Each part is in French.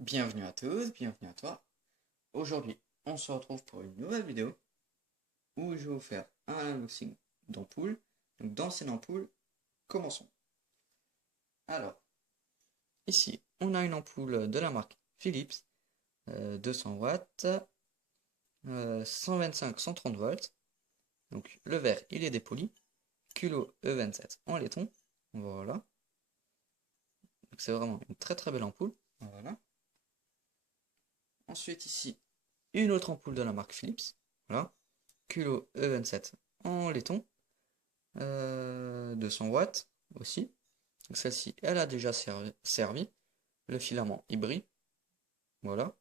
Bienvenue à tous, bienvenue à toi. Aujourd'hui, on se retrouve pour une nouvelle vidéo où je vais vous faire un unboxing d'ampoules. Donc d'anciennes ampoules, commençons. Alors, ici, on a une ampoule de la marque Philips, 200 watts, 125-130 volts. Donc le verre, il est dépoli. Culot E27 en laiton. Voilà. Donc c'est vraiment une très très belle ampoule. Voilà. Ensuite ici, une autre ampoule de la marque Philips. Voilà. Culot E27 en laiton. 200 watts aussi. Donc celle-ci, elle a déjà servi. Le filament il brille. Voilà.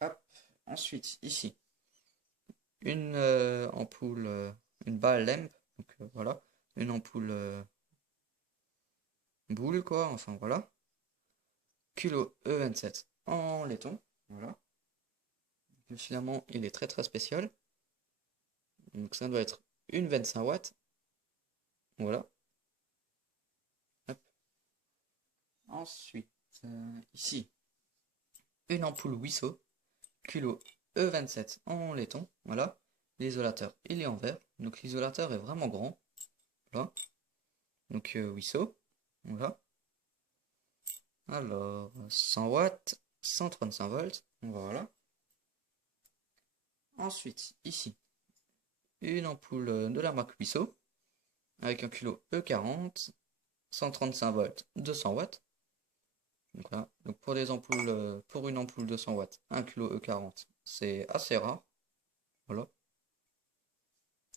Hop. Ensuite, ici, une ampoule, une balle lamp. Donc voilà. Une ampoule boule, quoi. Enfin voilà. Culot E27 en laiton. Voilà. Le filament, il est très très spécial. Donc ça doit être une 25 watts. Voilà. Hop. Ensuite, ici, une ampoule Wisso. Culot E27 en laiton, voilà. L'isolateur, il est en verre, donc l'isolateur est vraiment grand, voilà. Donc Wisso, voilà. Alors, 100 watts, 135 volts, voilà. Ensuite, ici, une ampoule de la marque Wisso, avec un culot E40, 135 volts, 200 watts. Donc voilà, donc pour des ampoules, pour une ampoule de 100 watts, un culot E40, c'est assez rare, voilà.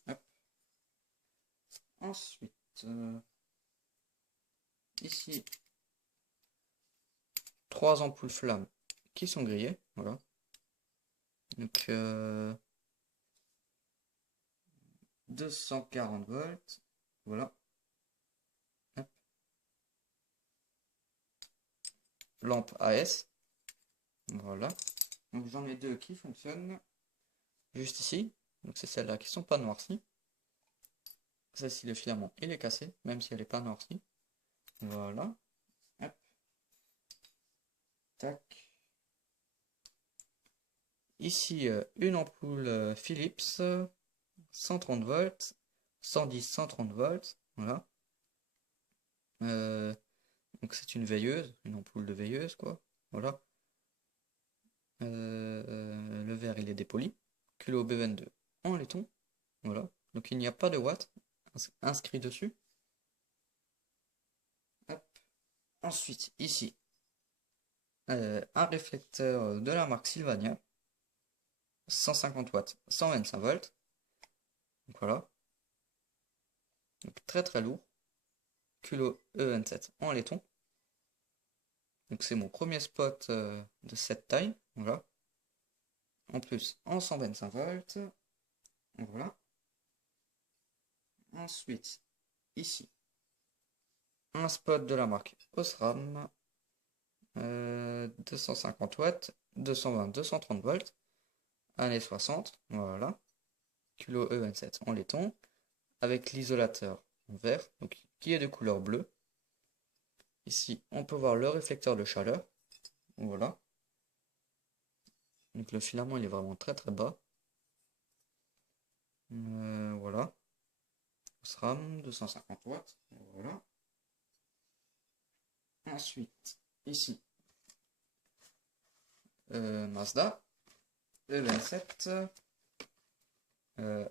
Hop. Ensuite, ici, trois ampoules flammes qui sont grillées, voilà. Donc 240 volts, voilà. Hop. Lampe AS, voilà. Donc j'en ai deux qui fonctionnent juste ici. Donc c'est celles-là qui sont pas noircies. Celle-ci, le filament, il est cassé, même si elle n'est pas noircie. Voilà. Hop. Tac. Ici, une ampoule Philips, 130 volts, 110, 130 volts, voilà. Euh, donc c'est une veilleuse, une ampoule de veilleuse, quoi. Voilà. Le verre il est dépoli. Culot B22 en laiton. Voilà. Donc il n'y a pas de watts inscrit dessus. Hop. Ensuite, ici, un réflecteur de la marque Sylvania. 150 watts, 125 volts. Donc voilà. Donc très très lourd. Culot E27 en laiton. Donc c'est mon premier spot de cette taille. Voilà. En plus, en 125 volts. Voilà. Ensuite, ici, un spot de la marque Osram. 250 watts, 220, 230 volts, années 60, voilà. Culot E27 en laiton, avec l'isolateur en verre, donc, qui est de couleur bleue. Ici, on peut voir le réflecteur de chaleur, voilà. Donc le filament, il est vraiment très très bas. Voilà. SRAM, 250 watts, voilà. Ensuite, ici, Mazda, E27,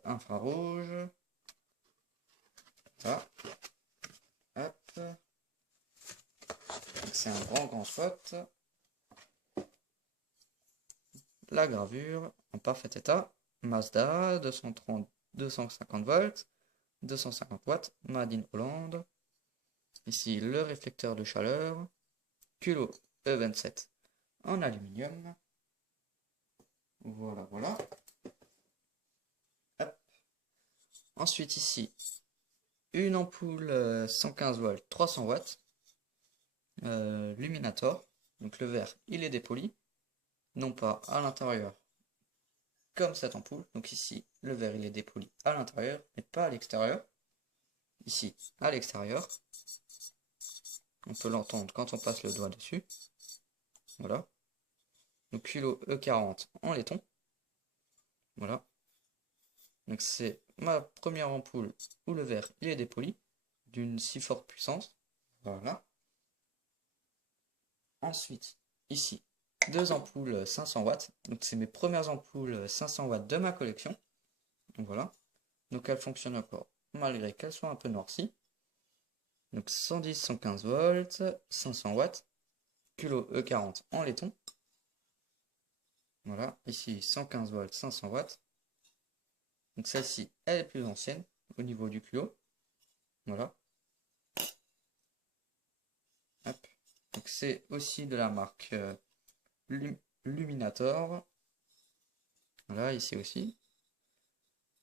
infrarouge, voilà. Hop. C'est un grand spot. La gravure en parfait état. Mazda 230, 250 volts, 250 watts, Made in Hollande. Ici le réflecteur de chaleur. Culot E27 en aluminium. Voilà, voilà. Hop. Ensuite ici, une ampoule 115 volts, 300 watts. Luminator. Donc le verre, il est dépoli. Non pas à l'intérieur comme cette ampoule. Donc ici, le verre, il est dépoli à l'intérieur, mais pas à l'extérieur. Ici, à l'extérieur. On peut l'entendre quand on passe le doigt dessus. Voilà. Donc culot E40 en laiton. Voilà. Donc c'est ma première ampoule où le verre il est dépoli d'une si forte puissance. Voilà. Ensuite, ici, deux ampoules 500 watts. Donc c'est mes premières ampoules 500 watts de ma collection. Donc voilà. Donc elles fonctionnent encore malgré qu'elles soient un peu noircies. Donc 110, 115 volts, 500 watts. Culot E40 en laiton. Voilà. Ici 115 volts, 500 watts. Donc celle-ci, elle est plus ancienne au niveau du culot. Voilà. Hop. Donc c'est aussi de la marque Luminator. Voilà, ici aussi.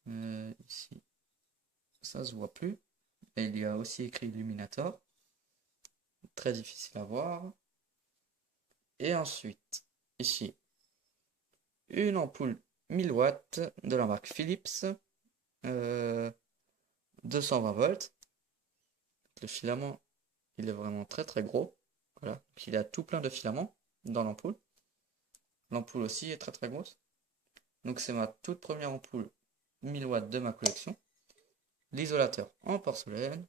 Ici, ça se voit plus. Et il y a aussi écrit Luminator. Très difficile à voir. Et ensuite, ici, une ampoule 1000 watts de la marque Philips. 220 volts. Le filament, il est vraiment très très gros. Voilà. Donc, il a tout plein de filaments dans l'ampoule. L'ampoule aussi est très très grosse. Donc c'est ma toute première ampoule 1000 watts de ma collection. L'isolateur en porcelaine.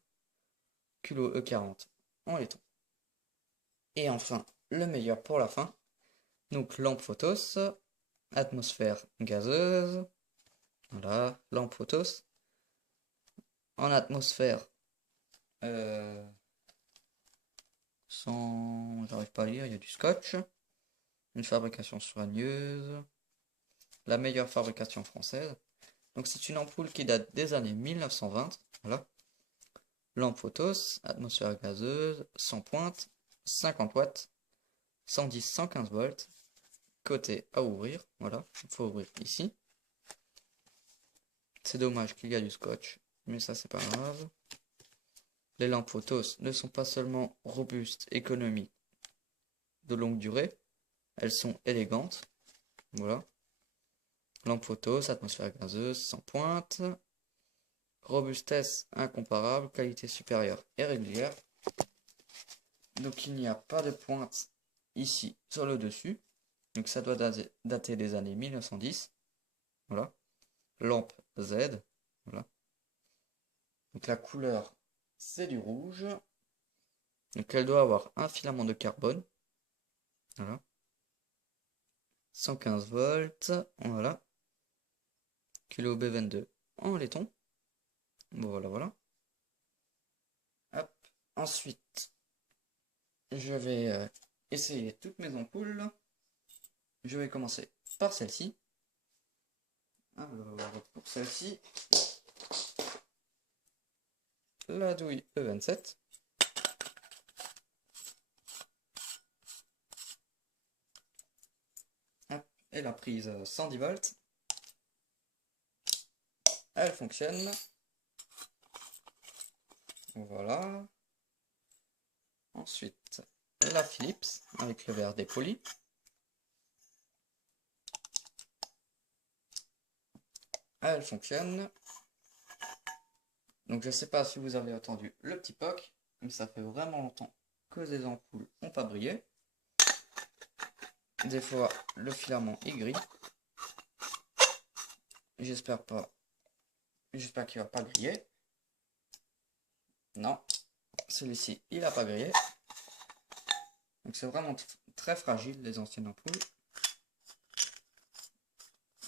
Culot E40 en laiton. Et enfin, le meilleur pour la fin. Donc lampe photos, atmosphère gazeuse. Voilà, lampe photos. En atmosphère, sans... J'arrive pas à lire, il y a du scotch. Une fabrication soigneuse. La meilleure fabrication française. Donc c'est une ampoule qui date des années 1920. Voilà. Lampe photos, atmosphère gazeuse, sans pointe, 50 watts, 110, 115 volts. Côté à ouvrir, voilà, il faut ouvrir ici. C'est dommage qu'il y a du scotch, mais ça c'est pas grave. Les lampes photos ne sont pas seulement robustes, économiques, de longue durée, elles sont élégantes. Voilà. Lampe photos, atmosphère gazeuse, sans pointe. Robustesse incomparable, qualité supérieure et régulière. Donc il n'y a pas de pointe ici sur le dessus. Donc ça doit dater des années 1910. Voilà. Lampe Z. Voilà. Donc la couleur, c'est du rouge. Donc elle doit avoir un filament de carbone. Voilà. 115 volts. Voilà. Kilo B22 en laiton. Voilà, voilà. Hop. Ensuite, je vais essayer toutes mes ampoules. Je vais commencer par celle-ci. Alors, pour celle-ci, la douille E27. Hop. Et la prise 110 volts. Elle fonctionne. Voilà. Ensuite, la Philips avec le verre dépoli. Elle fonctionne. Donc je ne sais pas si vous avez entendu le petit poc, mais ça fait vraiment longtemps que les ampoules n'ont pas brillé. Des fois le filament est gris. J'espère pas. J'espère qu'il va pas griller. Non, celui-ci il a pas grillé. Donc c'est vraiment très fragile les anciennes ampoules.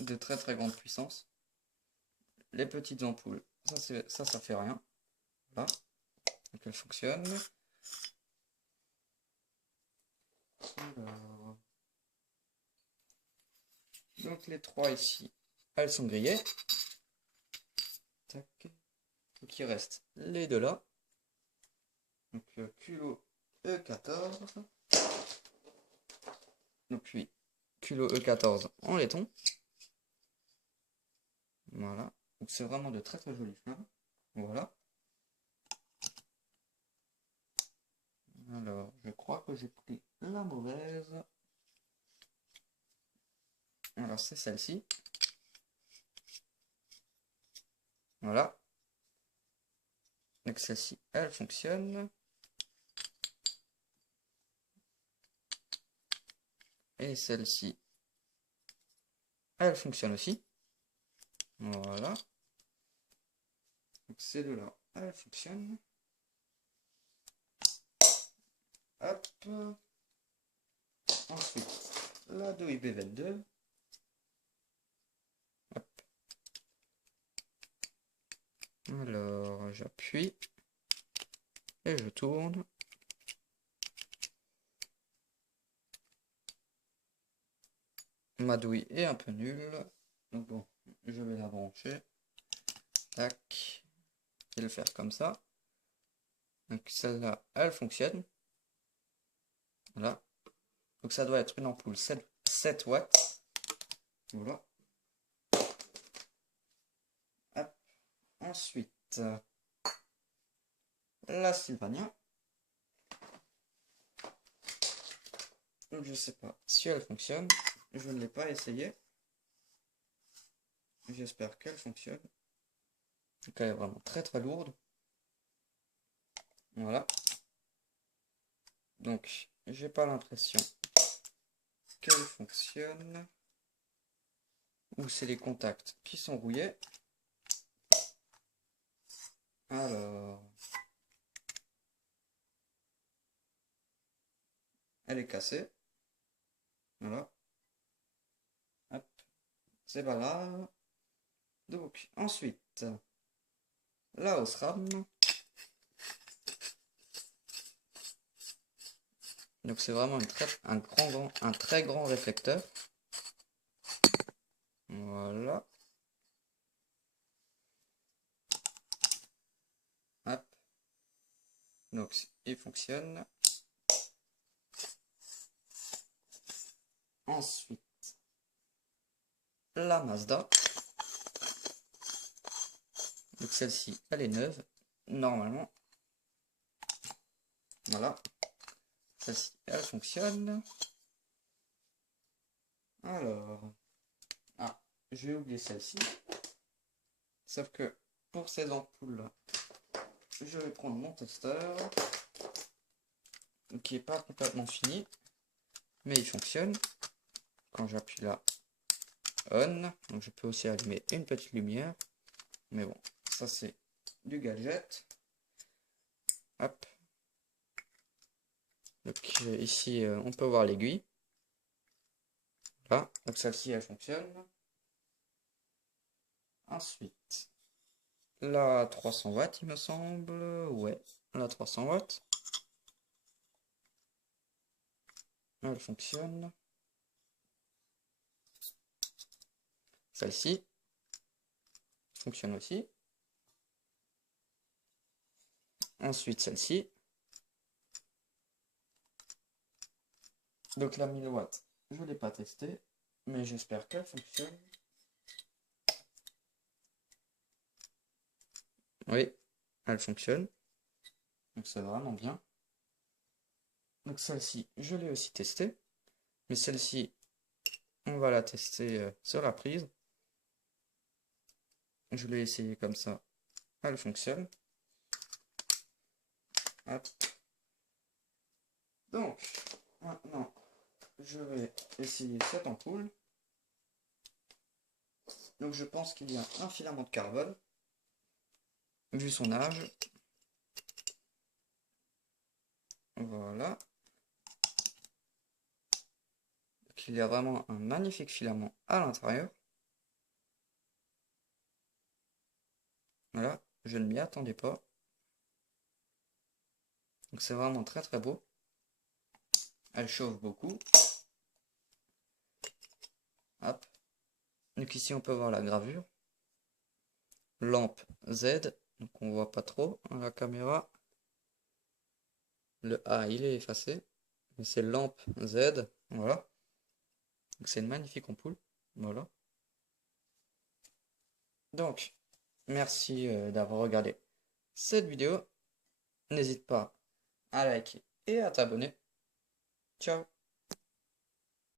De très très grande puissance. Les petites ampoules, ça fait rien. Voilà. Donc elles fonctionnent. Alors... Donc les trois ici, elles sont grillées. Tac. Donc il reste les deux là. Donc culot E14. Donc puis culot E14 en laiton. Voilà. Donc c'est vraiment de très très jolies flammes. Voilà. Alors, je crois que j'ai pris la mauvaise. Alors c'est celle-ci. Voilà. Donc celle-ci, elle fonctionne. Et celle-ci, elle fonctionne aussi. Voilà. Donc ces deux-là, elles fonctionnent. Hop. Ensuite, la douille B22. Hop. Alors, j'appuie. Et je tourne. Ma douille est un peu nulle. Donc bon, je vais la brancher. Tac. Et le faire comme ça. Donc celle-là, elle fonctionne. Voilà. Donc ça doit être une ampoule 7 watts. Voilà. Hop. Ensuite, la Sylvania. Donc je sais pas si elle fonctionne. Je ne l'ai pas essayé. J'espère qu'elle fonctionne. Donc elle est vraiment très très lourde. Voilà. Donc j'ai pas l'impression qu'elle fonctionne. Ou c'est les contacts qui sont rouillés. Alors, elle est cassée. Voilà. Hop. C'est pas grave. Donc, ensuite, la Osram. Donc, c'est vraiment un très grand réflecteur. Voilà. Hop. Donc, il fonctionne. Ensuite, la Mazda. Donc, celle-ci, elle est neuve, normalement. Voilà. Celle-ci, elle fonctionne. Alors, j'ai oublié celle-ci. Sauf que pour ces ampoules, je vais prendre mon testeur, qui est pas complètement fini, mais il fonctionne. Quand j'appuie là, on, donc je peux aussi allumer une petite lumière, mais bon, ça c'est du gadget. Hop. Donc ici, on peut voir l'aiguille. Là, donc celle-ci elle fonctionne. Ensuite, la 300 watts, il me semble. Ouais, la 300 watts. Elle fonctionne. Celle-ci fonctionne aussi. Ensuite, celle-ci. Donc la 1000 watts, je ne l'ai pas testé, mais j'espère qu'elle fonctionne. Oui, elle fonctionne. Donc c'est vraiment bien. Donc celle-ci, je l'ai aussi testée. Mais celle-ci, on va la tester sur la prise. Je l'ai essayé comme ça. Elle fonctionne. Hop. Donc, maintenant, je vais essayer cette ampoule. Donc je pense qu'il y a un filament de carbone. Vu son âge. Voilà. Donc il y a vraiment un magnifique filament à l'intérieur. Voilà, je ne m'y attendais pas. Donc c'est vraiment très très beau. Elle chauffe beaucoup. Hop. Donc ici on peut voir la gravure. Lampe Z. Donc on voit pas trop à la caméra. Le A il est effacé. Mais c'est lampe Z. Voilà. Donc c'est une magnifique ampoule. Voilà. Donc, merci d'avoir regardé cette vidéo. N'hésite pas à liker et à t'abonner. Ciao.